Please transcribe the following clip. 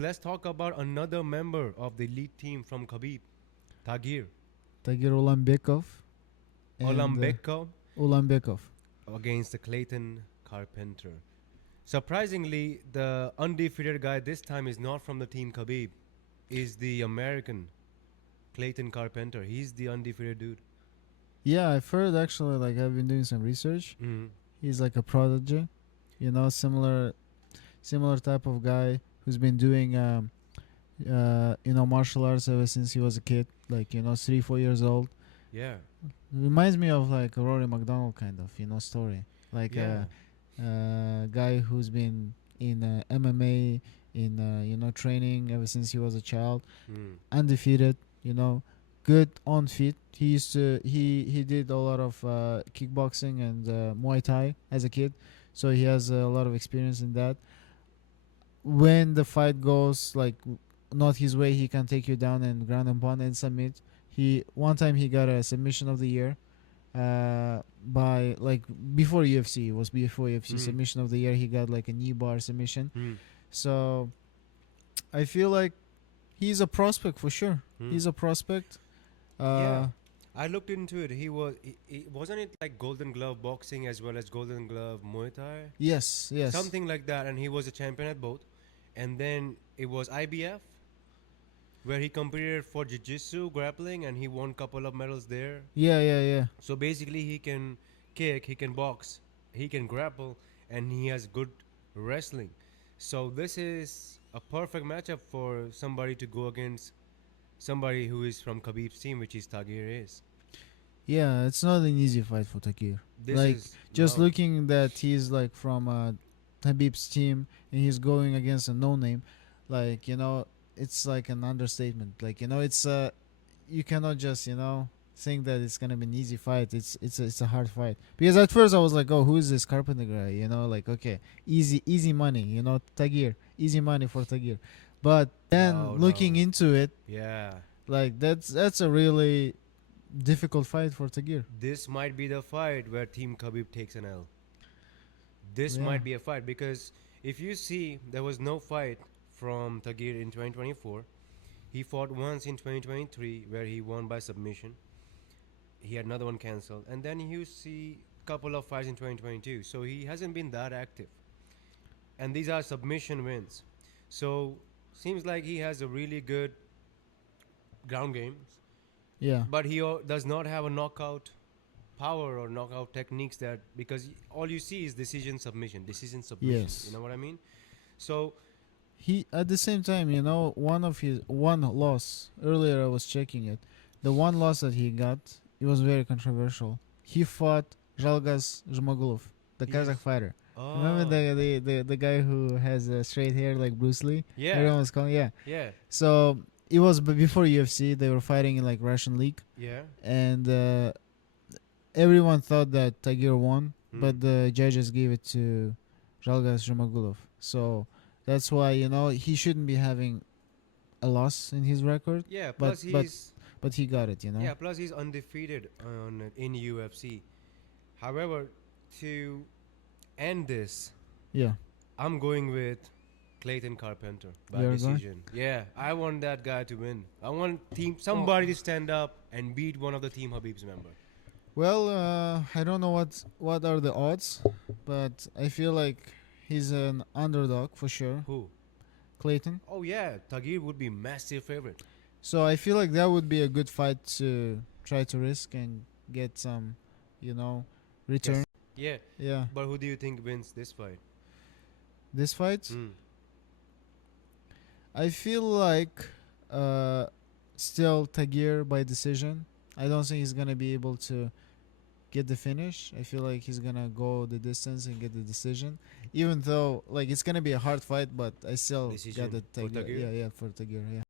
Let's talk about another member of the elite team from Khabib, Tagir Ulanbekov and Ulambekov Ulambekov. against the Clayton Carpenter. Surprisingly, the undefeated guy this time is not from the team Khabib, is the American Clayton Carpenter. He's the undefeated dude. Yeah, I've heard actually. Like I've been doing some research. He's like a prodigy, similar type of guy who's been doing martial arts ever since he was a kid. Like 3-4 years old. Yeah. Reminds me of like a Rory McDonald kind of story. Like Yeah. a guy who's been in MMA, in training ever since he was a child, undefeated. Good on feet. He did a lot of kickboxing and Muay Thai as a kid, so he has a lot of experience in that. When the fight goes like not his way, he can take you down and ground and pound and submit. One time he got a submission of the year by like before UFC. It was before UFC submission of the year. He got like a knee bar submission. So I feel like he's a prospect for sure. He's a prospect. Yeah. I looked into it. Wasn't it like Golden Glove boxing as well as Golden Glove Muay Thai? Yes. Something like that, and he was a champion at both. And then it was IBF, where he competed for jiu-jitsu, grappling, and he won couple of medals there. Yeah. So basically, he can kick, he can box, he can grapple, and he has good wrestling. So this is a perfect matchup for somebody to go against somebody who is from Khabib's team, which is Tagir is. Yeah, it's not an easy fight for Tagir. Looking that he's like from Habib's team and he's going against a no-name, it's like an understatement. It's you cannot just think that it's gonna be an easy fight. It's a hard fight, because at first I was like, oh, who is this Carpenter guy? Okay, easy money. Tagir, easy money for Tagir. But then looking into it, yeah, like that's a really difficult fight for Tagir. This might be the fight where Team Khabib takes an L. This might be a fight, because if you see, there was no fight from Tagir in 2024. He fought once in 2023 where he won by submission. He had another one cancelled, and then you see a couple of fights in 2022. So he hasn't been that active, and these are submission wins. So seems like he has a really good ground game. Yeah. But he does not have a knockout power or knockout techniques, that because all you see is decision submission. Yes. You know what I mean? So he, at the same time, one loss earlier, I was checking it. The one loss that he got, it was very controversial. He fought Zhalgas Zhmagulov, the Kazakh fighter. Remember the guy who has straight hair like Bruce Lee? Yeah. Everyone was calling, yeah. Yeah. So it was before UFC. They were fighting in like Russian league. Yeah. And everyone thought that Tagir won, but the judges gave it to Zhalgas Zhmagulov. So that's why he shouldn't be having a loss in his record. Yeah. Plus but he got it. Yeah. Plus he's undefeated in UFC. However, to end this, I'm going with Clayton Carpenter by decision. Yeah, I want that guy to win. I want somebody to stand up and beat one of the Team Habib's member. Well, I don't know what are the odds, but I feel like he's an underdog for sure. Who? Clayton. Oh yeah, Tagir would be massive favorite. So I feel like that would be a good fight to try to risk and get some, return. Yes. Yeah. But who do you think wins this fight? This fight? I feel like still Tagir by decision. I don't think he's gonna be able to get the finish. I feel like he's gonna go the distance and get the decision. Even though it's gonna be a hard fight, but I still got the Tagir. Yeah, for Tagir. Yeah.